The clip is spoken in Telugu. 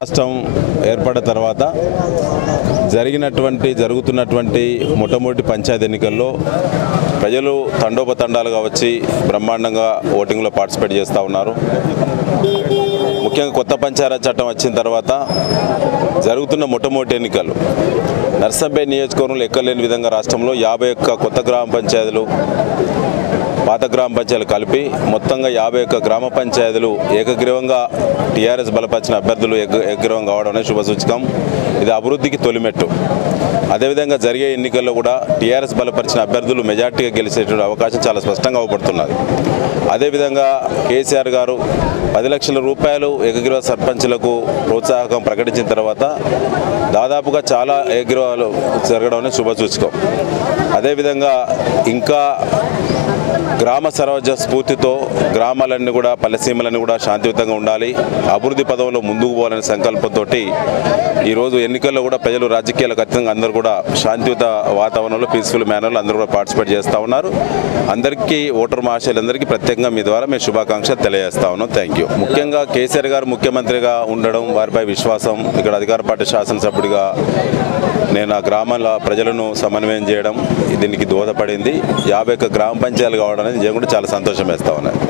రాష్ట్రం ఏర్పడిన తర్వాత జరుగుతున్నటువంటి మొట్టమొదటి పంచాయతీ ఎన్నికల్లో ప్రజలు తండోపతండాలుగా వచ్చి బ్రహ్మాండంగా ఓటింగ్లో పార్టిసిపేట్ చేస్తూ ఉన్నారు. ముఖ్యంగా కొత్త పంచాయతీ చట్టం వచ్చిన తర్వాత జరుగుతున్న మొట్టమొదటి ఎన్నికలు నర్సంపేట నియోజకవర్గంలో ఎక్కలేని విధంగా రాష్ట్రంలో 51 కొత్త గ్రామ పంచాయతీలు, పాత గ్రామ పంచాయతీలు కలిపి మొత్తంగా 51 గ్రామ పంచాయతీలు ఏకగ్రీవంగా టీఆర్ఎస్ బలపరిచిన అభ్యర్థులు ఏకగ్రీవం కావడం అనేది శుభసూచకం. ఇది అభివృద్ధికి తొలిమెట్టు. అదేవిధంగా జరిగే ఎన్నికల్లో కూడా టీఆర్ఎస్ బలపరిచిన అభ్యర్థులు మెజార్టీగా గెలిచేటువంటి అవకాశం చాలా స్పష్టంగా అవపడుతున్నది. అదేవిధంగా కేసీఆర్ గారు 10 లక్షల రూపాయలు ఏకగ్రీవ సర్పంచులకు ప్రోత్సాహకం ప్రకటించిన తర్వాత దాదాపుగా చాలా ఏకగ్రీవాలు జరగడం అనేది శుభసూచకం. అదేవిధంగా ఇంకా గ్రామ స్వరాజ్య స్ఫూర్తితో గ్రామాలన్నీ కూడా పల్లెసీమలన్నీ కూడా శాంతియుతంగా ఉండాలి, అభివృద్ధి పదంలో ముందుకు పోవాలనే సంకల్పంతో ఈరోజు ఎన్నికల్లో కూడా ప్రజలు రాజకీయాలకు అతీతంగా అందరూ కూడా శాంతియుత వాతావరణంలో పీస్ఫుల్ మేనర్లో అందరూ కూడా పార్టిసిపేట్ చేస్తూ ఉన్నారు. అందరికీ ఓటర్ మహాశయులందరికీ ప్రత్యేకంగా మీ ద్వారా మేము శుభాకాంక్షలు తెలియజేస్తా ఉన్నాం. Thank you. ముఖ్యంగా కేసీఆర్ గారు ముఖ్యమంత్రిగా ఉండడం, వారిపై విశ్వాసం, ఇక్కడ అధికార పార్టీ శాసనసభ్యుడిగా నేను ఆ గ్రామాల ప్రజలను సమన్వయం చేయడం దీనికి దోహదపడింది. 51 గ్రామ పంచాయతీలు కావడం అనేది నేను కూడా చాలా సంతోషం వేస్తా ఉన్నాను.